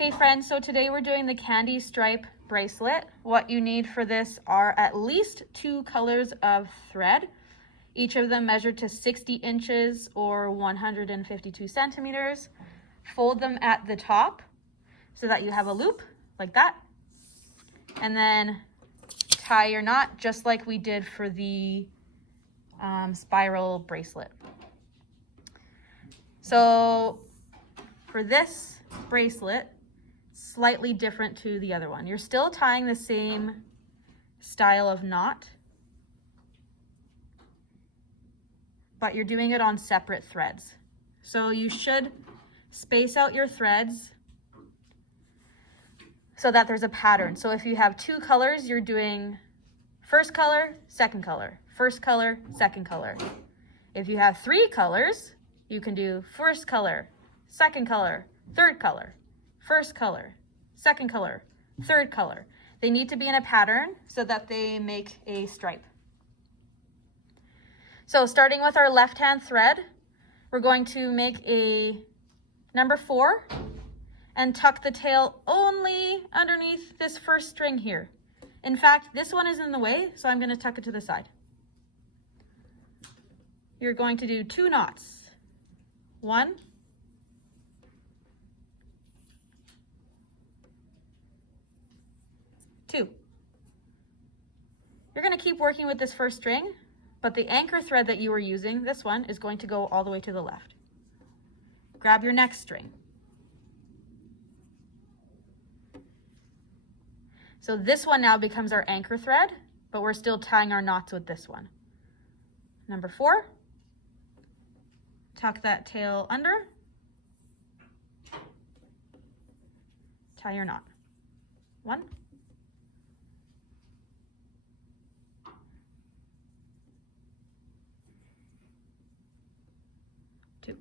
Hey friends, so today we're doing the candy stripe bracelet. What you need for this are at least 2 colors of thread, each of them measured to 60 inches or 152 centimeters. Fold them at the top so that you have a loop like that, and then tie your knot just like we did for the spiral bracelet. So for this bracelet, slightly different to the other one. You're still tying the same style of knot, but you're doing it on separate threads. So you should space out your threads so that there's a pattern. So if you have 2 colors, you're doing first color, second color, first color, second color. If you have 3 colors, you can do first color, second color, third color, first color, second color, third color. They need to be in a pattern so that they make a stripe. So starting with our left hand thread, we're going to make a number 4 and tuck the tail only underneath this first string here. In fact, this one is in the way, so I'm going to tuck it to the side. You're going to do 2 knots. 1, 2. You're going to keep working with this first string, but the anchor thread that you were using, this one, is going to go all the way to the left. Grab your next string. So this one now becomes our anchor thread, but we're still tying our knots with this one. Number 4, tuck that tail under, tie your knot. 1, 2.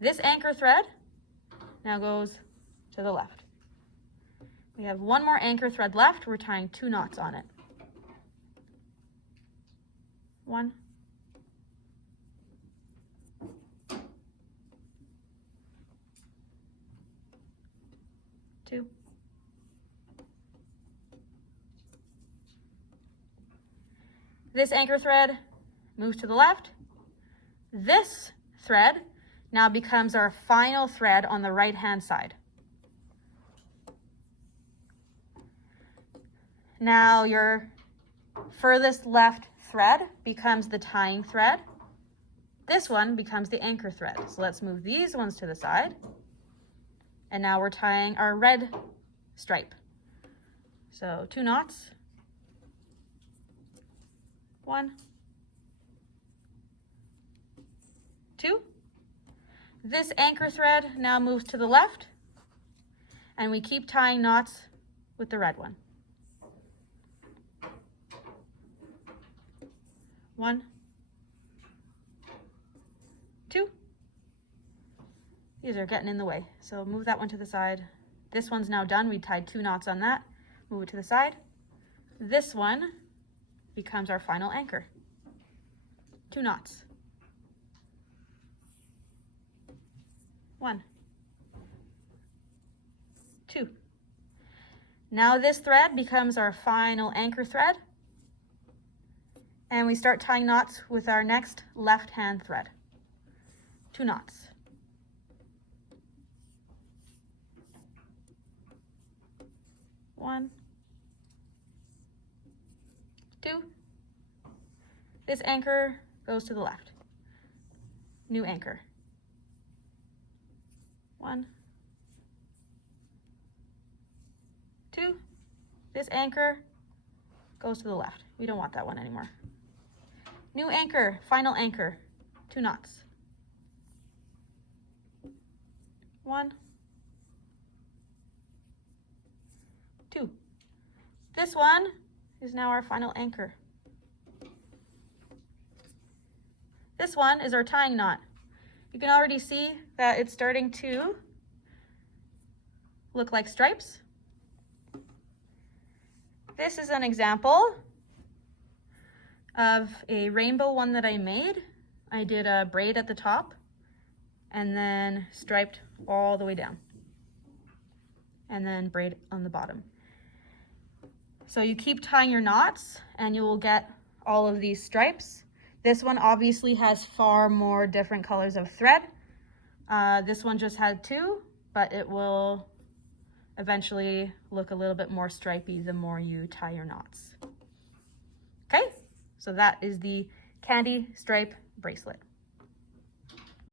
This anchor thread now goes to the left. We have 1 more anchor thread left. We're tying 2 knots on it. 1, 2. This anchor thread moves to the left. This thread now becomes our final thread on the right hand side. Now your furthest left thread becomes the tying thread. This one becomes the anchor thread. So let's move these ones to the side. And now we're tying our red stripe. So 2 knots. 1, 2. This anchor thread now moves to the left, and we keep tying knots with the red one. 1, 2. These are getting in the way, so move that one to the side. This one's now done. We tied 2 knots on that. Move it to the side. This one becomes our final anchor. 2 knots. 1, 2. Now this thread becomes our final anchor thread, and we start tying knots with our next left hand thread. 2 knots. 1, 2. This anchor goes to the left. New anchor. 1, 2. This anchor goes to the left. We don't want that one anymore. New anchor, final anchor, 2 knots. 1, 2. This one is now our final anchor. This one is our tying knot. You can already see that it's starting to look like stripes. This is an example of a rainbow one that I made. I did a braid at the top and then striped all the way down, and then braid on the bottom. So you keep tying your knots and you will get all of these stripes. This one obviously has far more different colors of thread. This one just had 2, but it will eventually look a little bit more stripy the more you tie your knots. Okay, so that is the candy stripe bracelet.